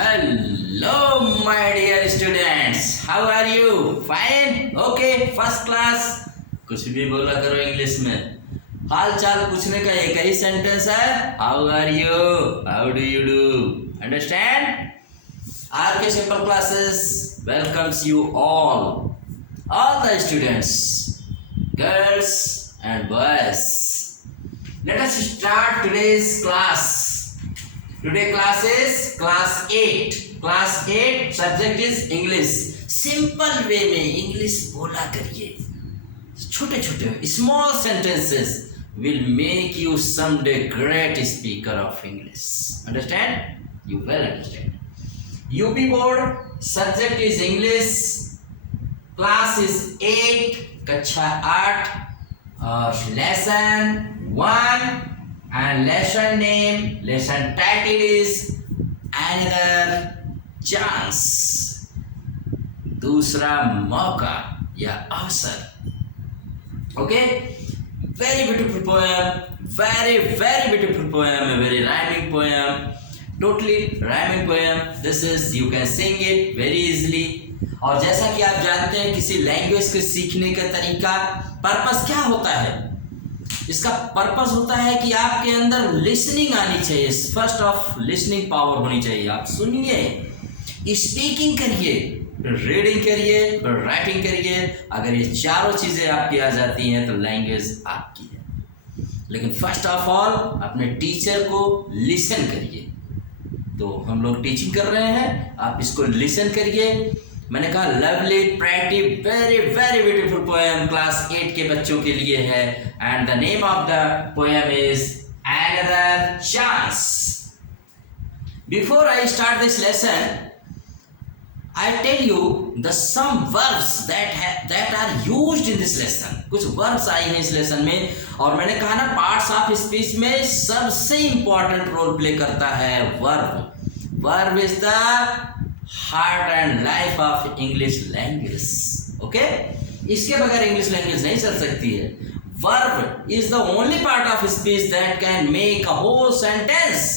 Hello, my dear students. How are you? Fine? Okay, first class. कुछ भी बोला करो इंग्लिश में. हाल चाल पूछने का एक ही सेंटेंस है. How are you? How do you do? Understand? RK Simple Classes welcomes you all the students, girls and boys. Let us start today's class. Today class is class 8. Class 8 subject is English. Simple way में English बोला करिए. छोटे छोटे small sentences will make you someday great speaker of English. Understand? You will understand. UP board subject is English. Class is 8 कक्षा 8 और lesson 1 and lesson title is another chance. दूसरा मौका या अवसर. Okay, very beautiful poem, very beautiful poem, a very rhyming poem, totally rhyming poem. This is, you can sing it very easily. और जैसा कि आप जानते हैं किसी लैंग्वेज को सीखने का तरीका, पर्पस क्या होता है? इसका पर्पस होता है कि आपके अंदर लिसनिंग आनी चाहिए. फर्स्ट ऑफ लिसनिंग पावर होनी चाहिए. आप सुनिए, स्पीकिंग करिए, रीडिंग करिए, राइटिंग करिए. अगर ये चारों चीज़ें आपकी आ जाती हैं तो लैंग्वेज आपकी है. लेकिन फर्स्ट ऑफ ऑल अपने टीचर को लिसन करिए. तो हम लोग टीचिंग कर रहे हैं, आप इसको लिसन करिए. मैंने कहा lovely pretty very beautiful poem class 8 के बच्चों के लिए है. And the name of the poem is another chance. Before I start this lesson I tell you the some verbs that are used in this lesson. कुछ verbs आई हैं इस lesson में. और मैंने कहा ना पार्ट्स ऑफ स्पीच में सबसे इंपॉर्टेंट रोल प्ले करता है verb. Verb is the heart and life of English language. Okay, इसके बगैर इंग्लिश लैंग्वेज नहीं चल सकती है. Verb is the only part of speech that can make a whole sentence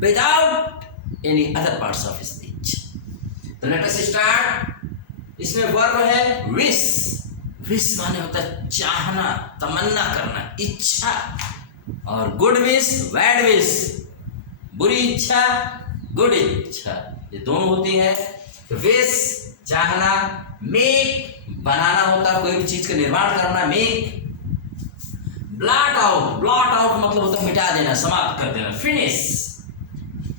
without any other parts of speech. तो let us start. इसमें verb है wish. Wish माने होता है चाहना, तमन्ना करना, इच्छा. और गुड विश, बैड विश, बुरी इच्छा, गुड इच्छा, ये दोनों होती है. विश चाहना, मेक बनाना होता है, कोई भी चीज का निर्माण करना, make. Blot out, blot out मतलब होता है मिटा देना, समाप्त कर देना, finish.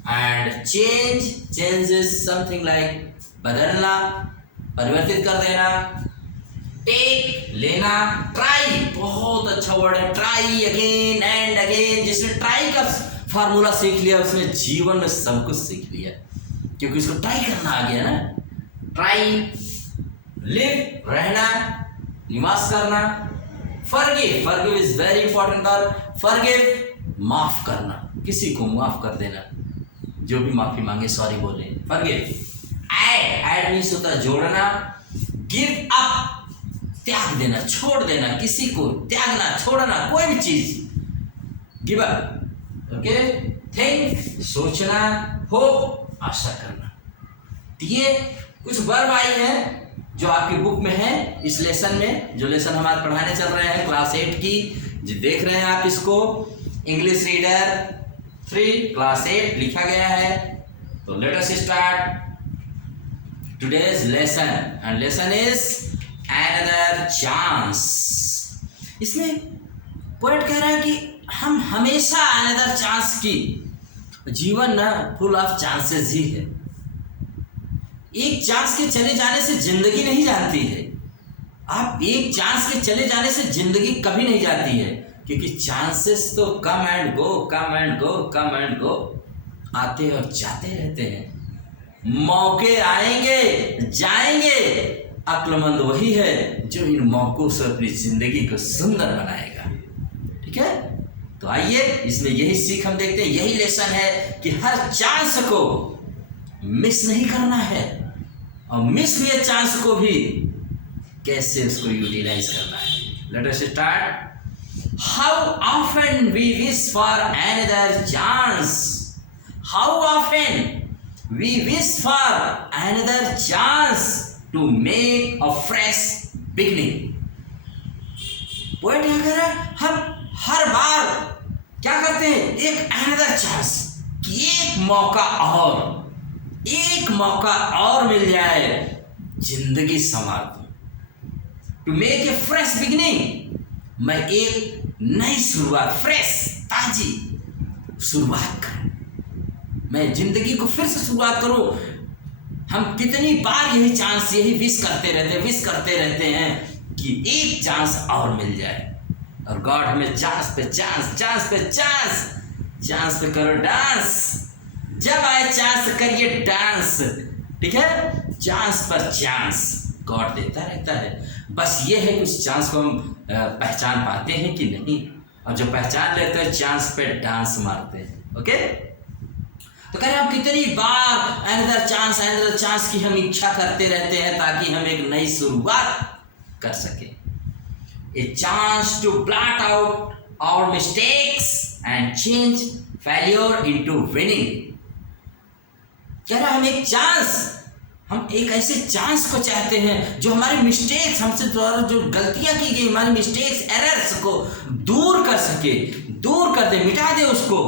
And change, change is something like बदलना, परिवर्तित कर देना. टेक लेना. ट्राई बहुत अच्छा वर्ड है. Try again and again. जिसने ट्राई का फार्मूला सीख लिया उसने जीवन में सब कुछ सीख लिया, क्योंकि उसको ट्राई करना आ गया ना. ट्राई, लिव रहना, निवास करना. Forgive, forgive is very important verb. Forgive माफ करना, किसी को माफ कर देना, जो भी माफी मांगे सॉरी बोले. फॉरगिव. ऐड, ऐड मीन्स होता है जोड़ना. गिव अप त्याग देना, छोड़ देना, किसी को त्यागना, छोड़ना, कोई भी चीज. Give up. ओके. थिंक सोचना. होप आशा करना. ये कुछ वर्ब आई है जो आपकी बुक में है इस लेसन में, जो लेसन हमारे पढ़ाने चल रहे हैं क्लास 8 की, जो देख रहे हैं आप इसको. इंग्लिश रीडर 3 क्लास 8 लिखा गया है. तो let us start today's lesson. and lesson is another chance. इसमें पॉइंट कह रहा है कि हम हमेशा another chance की. जीवन ना फुल ऑफ चांसेस ही है. एक चांस के चले जाने से जिंदगी नहीं जाती है. आप एक चांस के चले जाने से जिंदगी कभी नहीं जाती है, क्योंकि चांसेस तो come and go, come and go, come and go, आते और जाते रहते हैं. मौके आएंगे जाएंगे. अक्लमंद वही है जो इन मौकों से अपनी जिंदगी को सुंदर बनाएगा. ठीक है, तो आइए इसमें यही सीख हम देखते हैं. यही लेसन है कि हर चांस को मिस नहीं करना है, और मिस हुए चांस को भी कैसे उसको यूटिलाइज करना है. Late us start. How often we wish for another chance. How often We wish for another chance to make a fresh beginning. Point क्या कह रहा है, हम हर बार क्या करते हैं, एक another chance, कि एक मौका और मिल जाए, जिंदगी संवार दूं। To make a fresh beginning, मैं एक नई शुरुआत, फ्रेश ताजी शुरुआत करूं, मैं जिंदगी को फिर से शुरुआत करूं। हम कितनी बार यही चांस, यही विश करते रहते हैं कि एक चांस और मिल जाए, और गॉड हमें चांस पे चांस पे करो डांस, जब आए चांस करिए डांस, ठीक है, चांस पर चांस गॉड देता रहता है। बस ये है कि उस चांस को हम पहचान पाते हैं कि नहीं, और जो पहचान लेते हैं चांस पे डांस मारते हैं। ओके, तो कह रहे हम कितनी बार अनदर चांस की हम इच्छा करते रहते हैं ताकि हम एक नई शुरुआत कर सके। A chance to blot out our mistakes and change failure into winning. कह रहा हम एक ऐसे चांस को चाहते हैं जो हमारे मिस्टेक्स, हमसे द्वारा जो गलतियां की गई, हमारे मिस्टेक्स, एरर्स को दूर कर दे, मिटा दे उसको,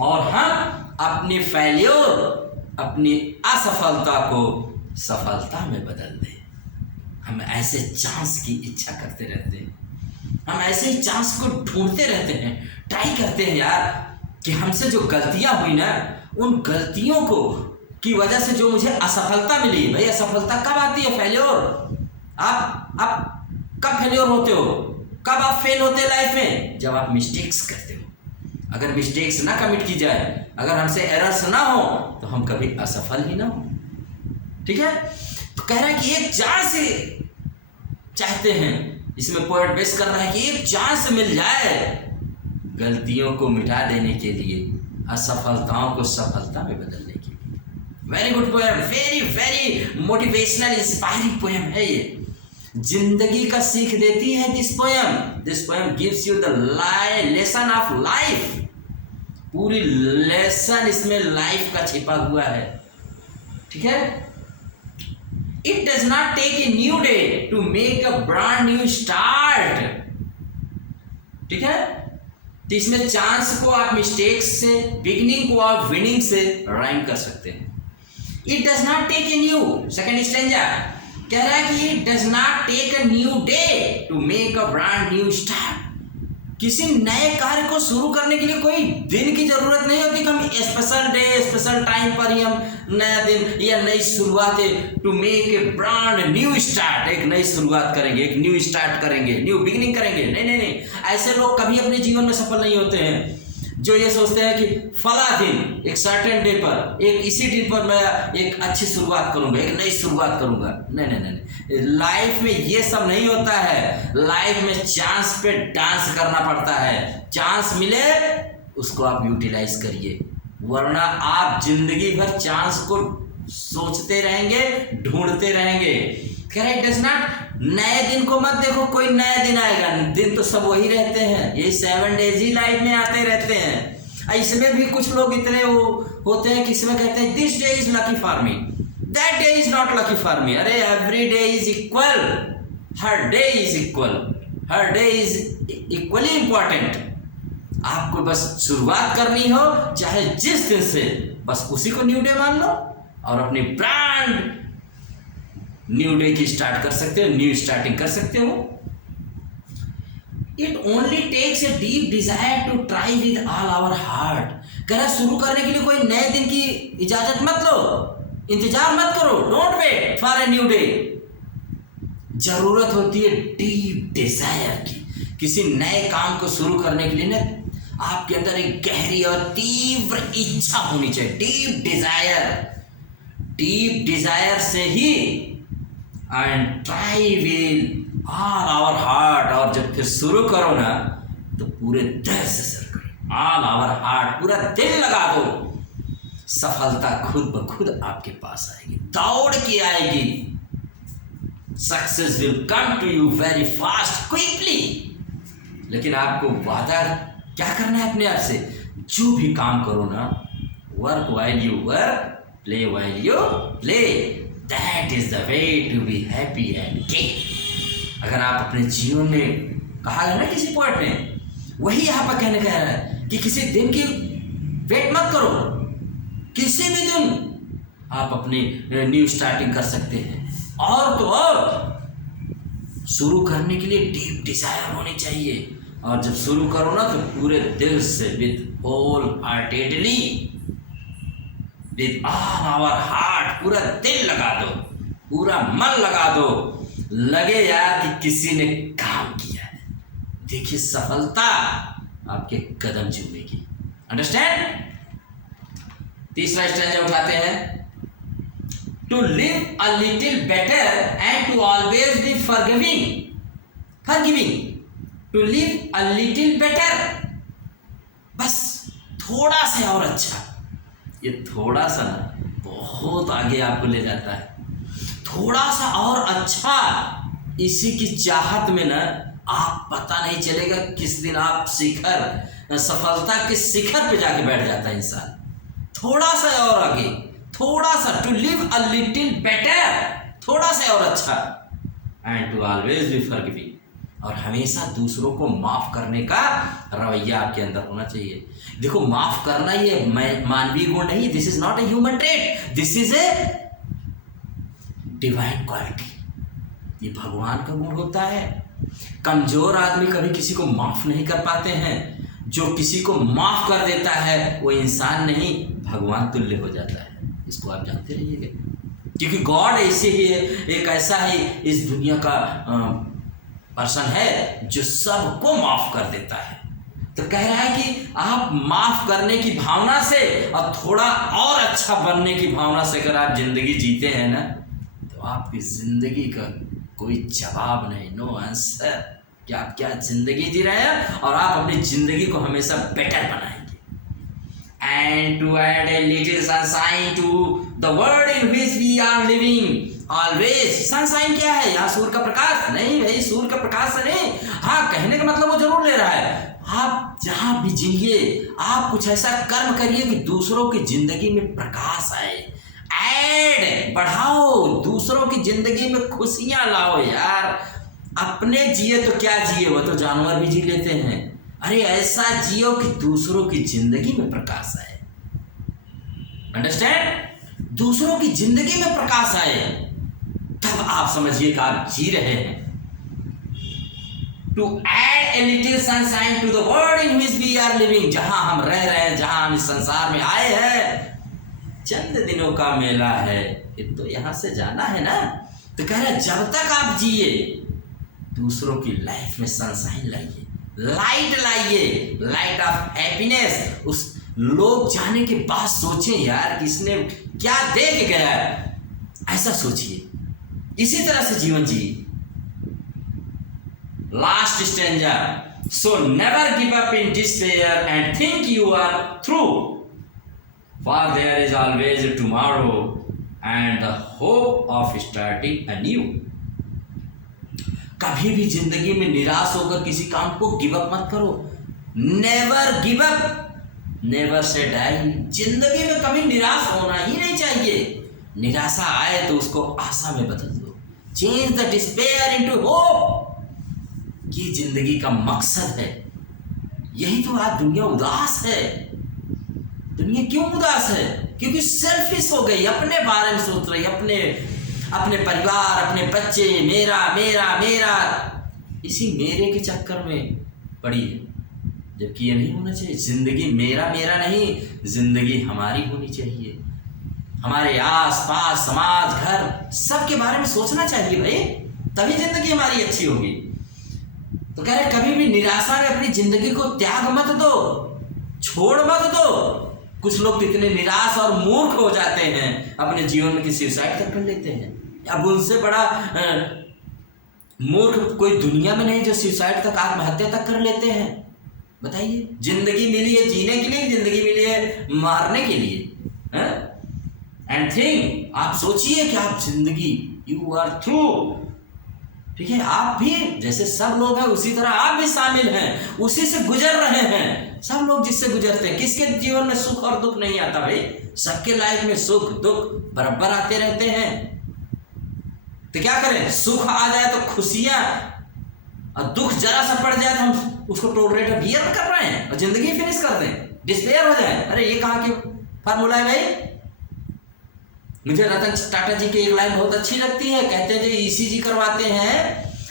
और हम अपनी फेल्योर, अपनी असफलता को सफलता में बदल दे। हम ऐसे चांस की इच्छा करते रहते हैं, हम ऐसे ही चांस को ढूंढते रहते हैं, ट्राई करते हैं यार, कि हमसे जो गलतियां हुई ना, उन गलतियों को की वजह से जो मुझे असफलता मिली, भाई असफलता कब आती है, फेल्योर। आप कब फेल्योर होते हो, कब आप फेल होते हैं लाइफ में, जब आप मिस्टेक्स करते हो। अगर मिस्टेक्स ना कमिट की जाए, अगर हमसे एरर्स ना हो, तो हम कभी असफल ही ना हो। ठीक है, तो कह रहा है कि एक चांस चाहते हैं, इसमें पॉइंट बेस कर रहा है कि एक चांस मिल जाए गलतियों को मिटा देने के लिए, असफलताओं को सफलता में बदलने के लिए। Very good poem, very motivational inspiring poem है ये, जिंदगी का सीख देती है this poem gives you the lesson of life. पूरी लेसन इसमें लाइफ का छिपा हुआ है। ठीक है, it does not take a new day to make a brand new start. ठीक है, तो इसमें चांस को आप मिस्टेक्स से, बिगिनिंग को आप विनिंग से राइम कर सकते हैं। It does not take a new, second stanza कह रहा है कि it does not take a new day to make a brand new start. किसी नए कार्य को शुरू करने के लिए कोई दिन की जरूरत नहीं होती कि हम स्पेशल डे, स्पेशल टाइम पर ही हम नया दिन या नई शुरुआतें, to make a brand new start, एक नई शुरुआत करेंगे, एक न्यू स्टार्ट करेंगे, न्यू बिगिनिंग करेंगे। नहीं, ऐसे लोग कभी अपने जीवन में सफल नहीं होते हैं जो ये सोचते हैं कि फला दिन, एक सर्टेन डे पर, एक इसी दिन पर मैं एक अच्छी शुरुआत करूंगा, एक नई शुरुआत करूंगा। नहीं, लाइफ में ये सब नहीं होता है। लाइफ में चांस पे डांस करना पड़ता है। चांस मिले उसको आप यूटिलाइज करिए, वरना आप जिंदगी भर चांस को सोचते रहेंगे, ढूंढते रहेंगे। कह रहे डज नॉट, नए दिन को मत देखो, कोई नया दिन आएगा, दिन तो सब वही रहते हैं, यही 7 डेज ही लाइफ में आते रहते हैं। इसमें भी कुछ लोग इतने वो होते हैं कि इसमें कहते हैं this day is lucky for me, that day is not lucky for me. अरे एवरी डे इज इक्वल, हर डे इज इक्वल, हर डे इज इक्वली इंपॉर्टेंट। आपको बस शुरुआत करनी हो, चाहे जिस दिन से, बस उसी को न्यू डे मान लो और अपनी ब्रांड न्यू डे की स्टार्ट कर सकते हो, न्यू स्टार्टिंग कर सकते हो। It only takes a deep desire to try with all our heart. कह रहा शुरू करने के लिए कोई नए दिन की इजाजत मत लो, इंतजार मत करो, don't wait for a new day. जरूरत होती है डीप डिजायर की। किसी नए काम को शुरू करने के लिए ना आपके अंदर एक गहरी और तीव्र इच्छा होनी चाहिए, डीप डिजायर से ही, and try with all our heart. और जब फिर शुरू करो ना तो पूरे दिल से शुरू करो, ऑल आवर हार्ट, पूरा दिल लगा दो। सफलता खुद ब खुद आपके पास आएगी, दौड़ के आएगी। Success will come to you very fast, quickly. लेकिन आपको वादा क्या करना है अपने आप से, जो भी काम करो ना, work while you work, play while you play, that is the way to be happy and के। अगर आप अपने जीवन में, कहा है ना किसी पोएट ने, वही यहाँ पर कहने का है कि किसी दिन की वेट मत करो, किसी भी दिन आप अपनी न्यू स्टार्टिंग कर सकते हैं। और तो और शुरू करने के लिए डीप डिजायर होनी चाहिए, और जब शुरू करो ना तो पूरे दिल से, with whole heartedly, with all our heart, पूरा दिल लगा दो, पूरा मन लगा दो, लगे यार कि किसी ने काम किया है। देखिए सफलता आपके कदम चूमेगी। अंडरस्टैंड? तीसरा स्टेंजा उठाते हैं, to live a little better and to always be forgiving. To live a little better, बस थोड़ा सा और अच्छा। ये थोड़ा सा ना बहुत आगे आपको ले जाता है। थोड़ा सा और अच्छा, इसी की चाहत में ना आप पता नहीं चलेगा किस दिन आप शिखर, सफलता के शिखर पे जाके बैठ जाता है इंसान। थोड़ा सा और आगे, थोड़ा सा, to live a little better, थोड़ा सा और अच्छा, and to always be forgiving, और हमेशा दूसरों को माफ करने का रवैया आपके अंदर होना चाहिए। देखो माफ करना ये मानवीय गुण नहीं, this is not a human trait, this is a divine quality. ये भगवान का गुण होता है। कमजोर आदमी कभी किसी को माफ नहीं कर पाते हैं, जो किसी को माफ कर देता है वो इंसान नहीं, भगवान तुल्य हो जाता है। इसको आप जानते रहिएगा, क्योंकि गॉड ऐसे ही है, एक ऐसा ही इस दुनिया का पर्सन है जो सबको माफ कर देता है। तो कह रहा है कि आप माफ करने की भावना से और थोड़ा और अच्छा बनने की भावना से अगर आप जिंदगी जीते हैं ना, तो आपकी जिंदगी का कोई जवाब नहीं, नो आंसर, कि आप क्या जिंदगी जी रहे हैं, और आप अपनी जिंदगी को हमेशा बेटर बनाएंगे। And to add a little sunshine to the world in which we are living always. Sunshine क्या है? यहाँ सूर्य का प्रकाश नहीं भाई, सूर्य का प्रकाश से नहीं। हाँ, कहने का मतलब वो जरूर ले रहा है, आप जहां भी जिए आप कुछ ऐसा कर्म करिए कि दूसरों की जिंदगी में प्रकाश आए, ऐड बढ़ाओ, दूसरों की जिंदगी में खुशियां लाओ। यार अपने जिए तो क्या जिए, वो तो जानवर भी जी लेते हैं। अरे ऐसा जियो कि दूसरों की जिंदगी में प्रकाश आए। अंडरस्टैंड? दूसरों की जिंदगी में प्रकाश आए, तब आप समझिए कि आप जी रहे हैं। To add a little sunshine to the world in which we are living, जहां हम रह रहे हैं, जहां हम इस संसार में आए हैं, चंद दिनों का मेला है, ये तो यहां से जाना है ना। तो कह रहे जब तक आप जिए दूसरों की लाइफ में सनशाइन लाइए, लाइट लाइए, लाइट ऑफ हैप्पीनेस। उस लोग जाने के बाद सोचें यार कि इसने क्या दे के गया है, ऐसा सोचिए, इसी तरह से जीवन जिए। Last stanza, so never give up in despair and think you are through, for there is always tomorrow and the hope of starting anew. कभी भी जिंदगी में निराश होकर किसी काम को गिव अप मत करो। Never give up, never say die. जिंदगी में कभी निराश होना ही नहीं चाहिए। निराशा आए तो उसको आशा में बदल दो। Change the despair into hope. ये जिंदगी का मकसद है। यही तो आज दुनिया उदास है। दुनिया क्यों उदास है? क्योंकि सेल्फिश हो गई, अपने बारे में सोच रही, अपने परिवार, अपने बच्चे, मेरा मेरा मेरा, इसी मेरे के चक्कर में पड़ी है, जबकि ये नहीं होना चाहिए। जिंदगी मेरा मेरा नहीं, जिंदगी हमारी होनी चाहिए। हमारे आस पास, समाज, घर, सबके बारे में सोचना चाहिए भाई, तभी जिंदगी हमारी अच्छी होगी। तो कह रहे कभी भी निराशा में अपनी जिंदगी को त्याग मत दो, छोड़ मत दो। कुछ लोग तो इतने निराश और मूर्ख हो जाते हैं, अपने जीवन में सुसाइड तक कर लेते हैं। अब उनसे बड़ा मूर्ख कोई दुनिया में नहीं जो सुसाइड तक, आत्महत्या तक कर लेते हैं। बताइए, जिंदगी मिली है जीने के लिए, जिंदगी मिली है मारने के लिए। एंड थिंक, आप सोचिए कि आप जिंदगी, यू आर थ्रू, ठीक है, आप भी जैसे सब लोग हैं उसी तरह आप भी शामिल हैं, उसी से गुजर रहे हैं। सब लोग जिससे गुजरते हैं। किसके जीवन में सुख और दुख नहीं आता भाई? सबके लाइफ में सुख दुख बराबर आते रहते हैं। तो क्या करें, सुख आ जाए तो खुशियां, और दुख जरा सा पड़ जाए तो हम उसको टॉलरेट बियर कर रहे हैं और जिंदगी फिनिश कर दें, डिस्पेयर हो जाए। अरे ये कहाँ की फार्मूला है भाई? मुझे रतन टाटा जी की एक लाइन बहुत अच्छी लगती है। कहते हैं जो ईसीजी करवाते हैं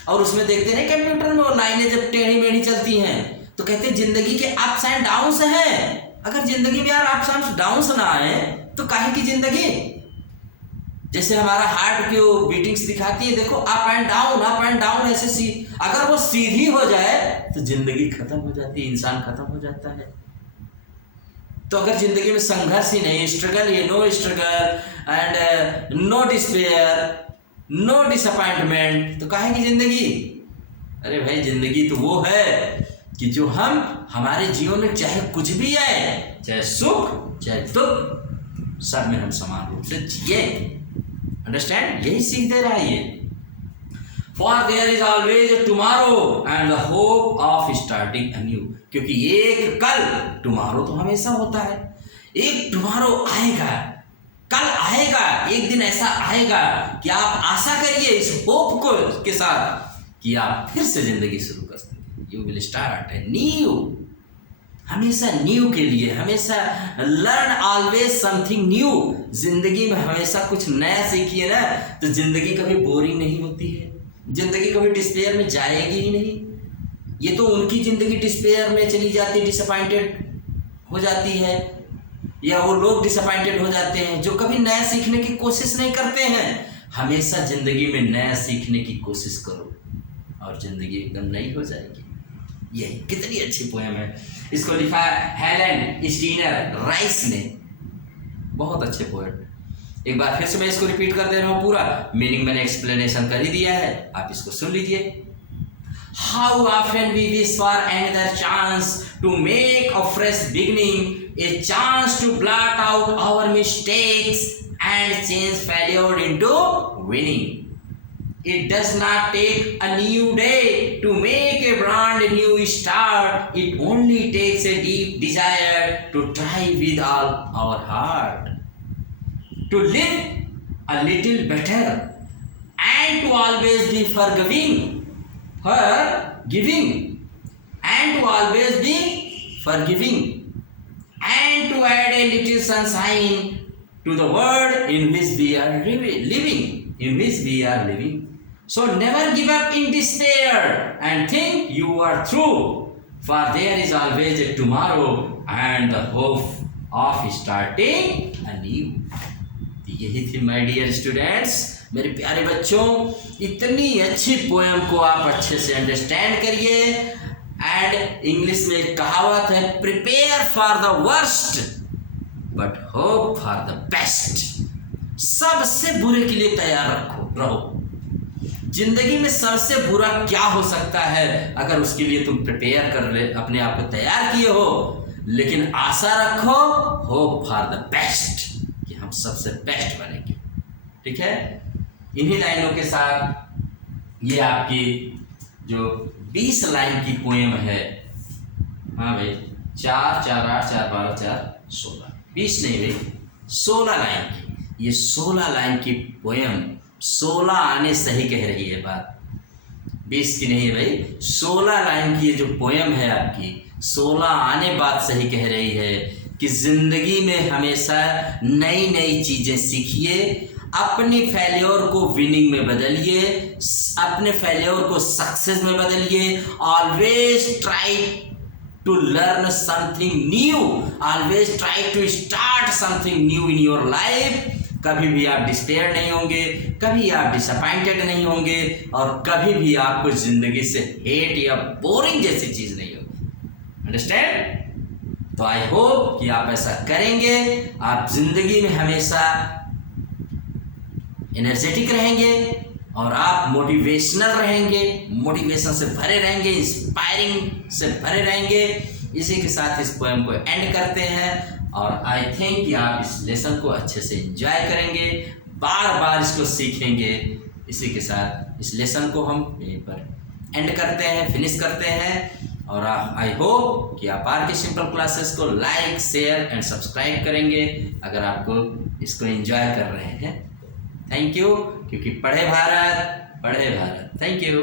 और उसमें देखते हैं कंप्यूटर में वो लाइनें जब टेढ़ी मेढ़ी चलती हैं, तो कहते हैं जिंदगी के अप्स एंड डाउन्स हैं। अगर जिंदगी में यार अप्स एंड डाउन्स ना आए तो काहे की जिंदगी? जैसे हमारा हार्ट की बीटिंग्स दिखाती है, देखो अप एंड डाउन ऐसे अगर वो सीधी हो जाए तो जिंदगी खत्म हो जाती है, इंसान खत्म हो जाता है। तो अगर जिंदगी में संघर्ष ही नहीं, स्ट्रगल ही, no struggle and no despair, no disappointment, तो काहे की जिंदगी? अरे भाई जिंदगी तो वो है कि जो हम हमारे जीवन में चाहे कुछ भी आए, चाहे सुख चाहे दुख, सब में हम समान रूप से जिए। अंडरस्टैंड? यही सीख दे रहा है ये। For there is always a tomorrow and the hope of starting a new. क्योंकि एक कल, टुमारो तो हमेशा होता है, एक टुमारो आएगा, कल आएगा, एक दिन ऐसा आएगा कि आप आशा करिए इस होप को के साथ कि आप फिर से जिंदगी शुरू कर सकते। You will start a new, हमेशा न्यू के लिए, हमेशा लर्न ऑलवेज समथिंग न्यू। जिंदगी में हमेशा कुछ नया सीखिए ना, तो जिंदगी कभी बोरिंग नहीं होती है, जिंदगी कभी डिस्पेयर में जाएगी ही नहीं। ये तो उनकी जिंदगी डिस्पेयर में चली जाती है, डिसअपॉइंटेड हो जाती है, या वो लोग डिसअपॉइंटेड हो जाते हैं जो कभी नया सीखने की कोशिश नहीं करते हैं। हमेशा जिंदगी में नया सीखने की कोशिश करो और जिंदगी एकदम नई हो जाएगी। यही कितनी अच्छी पोएम है। इसको लिखा हेलेन स्टीनर राइस ने, बहुत अच्छे पोएट। एक बार फिर से मैं इसको रिपीट कर दे रहा हूँ, पूरा मीनिंग मैंने एक्सप्लेनेशन कर ही दिया है, आप इसको सुन लीजिए। How often we wish for another chance to make a fresh beginning, a chance to blot out our mistakes and change failure into winning. It does not take a new day to make a brand new start. It only takes a deep desire to try with all our heart. To live a little better and to always be forgiving, and to always be forgiving, and to add a little sunshine to the world in which we are living. So never give up in despair and think you are through, for there is always a tomorrow and the hope of starting anew. यही थी my dear students, मेरे प्यारे बच्चों। इतनी अच्छी poem को आप अच्छे से अंडरस्टैंड करिए। एंड इंग्लिश में एक कहावत है, prepare for the worst but hope for the best. सबसे बुरे के लिए तैयार रहो। जिंदगी में सबसे बुरा क्या हो सकता है, अगर उसके लिए तुम प्रिपेयर कर ले, अपने आप को तैयार किए हो, लेकिन आशा रखो होप फॉर द बेस्ट, कि हम सबसे बेस्ट बनेंगे। ठीक है, इन्हीं लाइनों के साथ ये आपकी जो 20 लाइन की पोएम है, हाँ भाई, 4 4 8 4 12 4 16, 20 नहीं भाई 16 लाइन की, ये 16 लाइन की पोएम, 16 आने सही कह रही है बात, 20 की नहीं है भाई, 16 लाइन की ये जो पोएम है आपकी, 16 आने बात सही कह रही है कि जिंदगी में हमेशा नई नई चीजें सीखिए, अपनी फेल्योर को विनिंग में बदलिए, अपने फेल्योर को सक्सेस में बदलिए। Always try to learn something new, always try to start something new in your life. कभी भी आप डिस्पेयर नहीं होंगे, कभी आप डिसअपॉइंटेड नहीं होंगे, और कभी भी आपको जिंदगी से हेट या बोरिंग जैसी चीज नहीं होगी। अंडरस्टैंड? तो आई होप कि आप ऐसा करेंगे, आप जिंदगी में हमेशा एनर्जेटिक रहेंगे और आप मोटिवेशनल रहेंगे, मोटिवेशन से भरे रहेंगे, इंस्पायरिंग से भरे रहेंगे। इसी के साथ इस पोएम को एंड करते हैं, और आई थिंक कि आप इस लेसन को अच्छे से एंजॉय करेंगे, बार बार इसको सीखेंगे। इसी के साथ इस लेसन को हम यहीं पर एंड करते हैं, फिनिश करते हैं। और आई होप कि आप आर के सिंपल क्लासेस को लाइक, शेयर एंड सब्सक्राइब करेंगे अगर आपको इसको एंजॉय कर रहे हैं। थैंक यू, क्योंकि पढ़े भारत, थैंक यू।